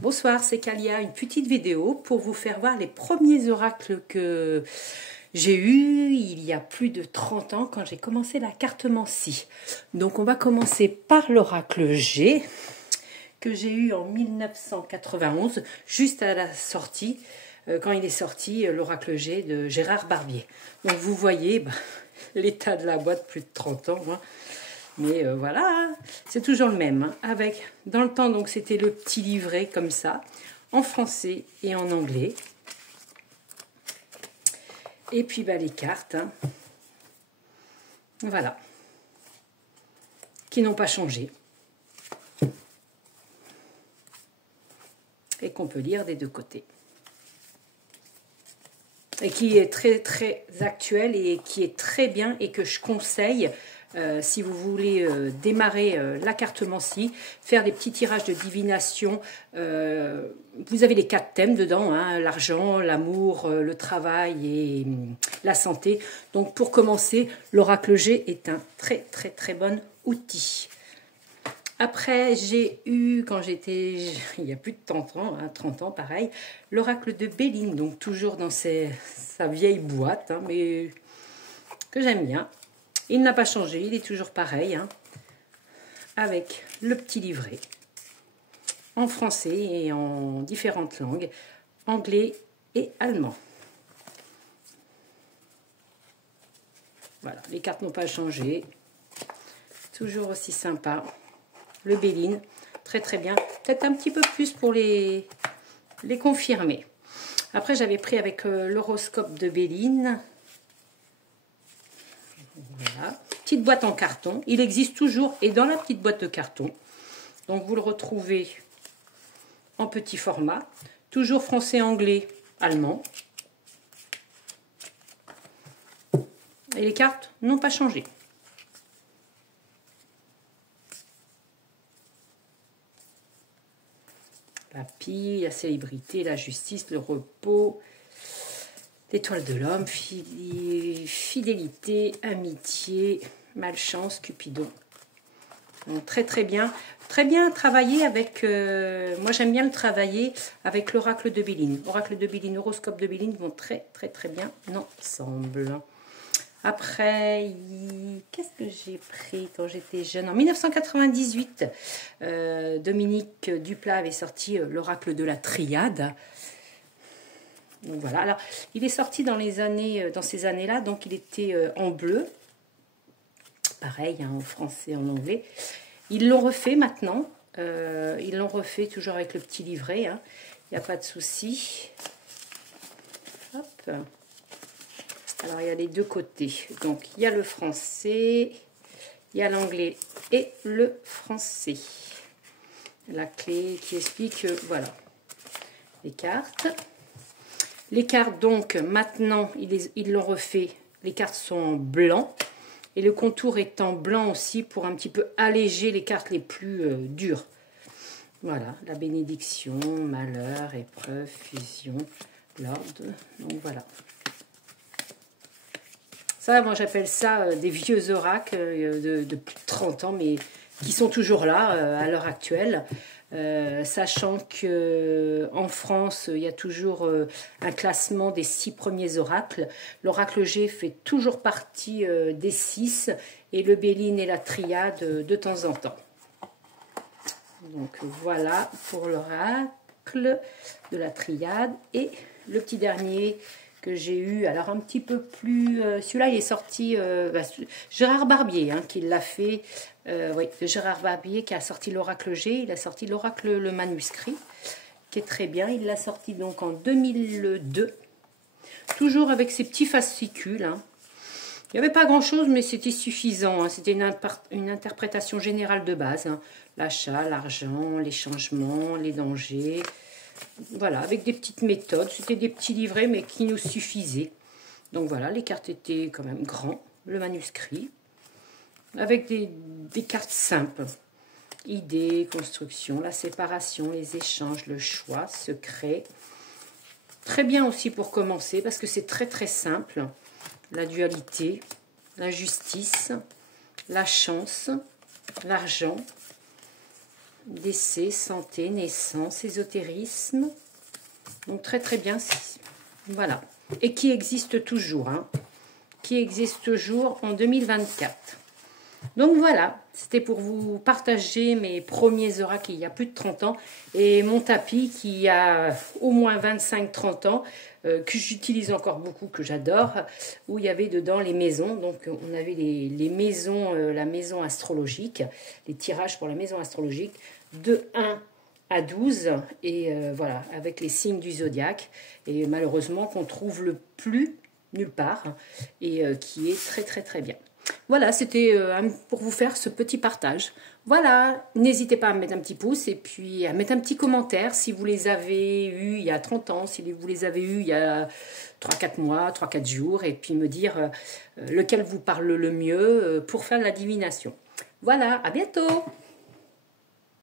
Bonsoir, c'est Kalia, une petite vidéo pour vous faire voir les premiers oracles que j'ai eus il y a plus de 30 ans quand j'ai commencé la cartomancie. Donc on va commencer par l'oracle G que j'ai eu en 1991, juste à la sortie, quand il est sorti, l'oracle G de Gérard Barbier. Donc vous voyez l'état de la boîte, plus de 30 ans. Mais voilà, c'est toujours le même. Avec, dans le temps, donc c'était le petit livret comme ça, en français et en anglais. Et puis les cartes, voilà, qui n'ont pas changé. Et qu'on peut lire des deux côtés. Et qui est très très actuel et qui est très bien et que je conseille si vous voulez démarrer la cartomancie, faire des petits tirages de divination. Vous avez les 4 thèmes dedans, l'argent, l'amour, le travail et la santé. Donc pour commencer, l'oracle G est un très très très bon outil. Après, j'ai eu, quand j'étais, il y a plus de 30 ans, pareil, l'oracle de Béline, donc toujours dans sa vieille boîte, mais que j'aime bien. Il n'a pas changé, il est toujours pareil, avec le petit livret, en français et en différentes langues, anglais et allemand. Voilà, les cartes n'ont pas changé, toujours aussi sympa. Le Béline, très très bien. Peut-être un petit peu plus pour les confirmer. Après, j'avais pris avec l'horoscope de Béline. Voilà. Petite boîte en carton. Il existe toujours et dans la petite boîte de carton. Donc, vous le retrouvez en petit format. Toujours français, anglais, allemand. Et les cartes n'ont pas changé. La pie, la célébrité, la justice, le repos, l'étoile de l'homme, fidélité, amitié, malchance, Cupidon. Donc, très très bien. Très bien travaillé avec, moi j'aime bien le travailler avec l'oracle de Béline. Oracle de Béline, horoscope de Béline vont très très très bien ensemble. Après, qu'est-ce que j'ai pris quand j'étais jeune? En 1998, Dominique Duplat avait sorti l'oracle de la triade. Donc voilà. Alors, il est sorti dans ces années-là, donc il était en bleu. Pareil, en français, en anglais. Ils l'ont refait maintenant. Ils l'ont refait toujours avec le petit livret. Il n'y a pas de souci. Hop. Alors, il y a les deux côtés. Donc, il y a le français, il y a l'anglais et le français. La clé qui explique, voilà, les cartes. Les cartes, donc, maintenant, ils l'ont refait. Les cartes sont en blanc. Et le contour est en blanc aussi pour un petit peu alléger les cartes les plus dures. Voilà, la bénédiction, malheur, épreuve, fusion, l'ordre. Donc, voilà. Ça, moi, j'appelle ça des vieux oracles de plus de 30 ans, mais qui sont toujours là à l'heure actuelle. Sachant qu'en France, il y a toujours un classement des 6 premiers oracles. L'oracle G fait toujours partie des 6 et le Béline et la triade de temps en temps. Donc voilà pour l'oracle de la triade. Et le petit dernier que j'ai eu, alors un petit peu plus... celui-là, il est sorti... Gérard Barbier, qui l'a fait... oui, Gérard Barbier qui a sorti l'oracle G. Il a sorti l'oracle le manuscrit, qui est très bien. Il l'a sorti donc en 2002. Toujours avec ses petits fascicules. Il n'y avait pas grand-chose, mais c'était suffisant. C'était une interprétation générale de base. L'achat, l'argent, les changements, les dangers... Voilà, avec des petites méthodes. C'était des petits livrets, mais qui nous suffisaient. Donc voilà, les cartes étaient quand même grands. Le manuscrit. Avec des cartes simples. Idées, construction, la séparation, les échanges, le choix, secret. Très bien aussi pour commencer, parce que c'est très très simple. La dualité, la justice, la chance, l'argent. décès, santé, naissance, ésotérisme. Donc très très bien. Voilà. Et qui existe toujours. Hein. Qui existe toujours en 2024. Donc voilà, c'était pour vous partager mes premiers oracles il y a plus de 30 ans et mon tapis qui a au moins 25-30 ans, que j'utilise encore beaucoup, que j'adore, où il y avait dedans les maisons. Donc on avait les maisons, la maison astrologique, les tirages pour la maison astrologique de 1 à 12 et voilà, avec les signes du zodiaque et malheureusement qu'on trouve le plus nulle part et qui est très très très bien. Voilà, c'était pour vous faire ce petit partage. Voilà, n'hésitez pas à me mettre un petit pouce et puis à mettre un petit commentaire si vous les avez eus il y a 30 ans, si vous les avez eus il y a 3-4 mois, 3-4 jours, et puis me dire lequel vous parle le mieux pour faire la divination. Voilà, à bientôt!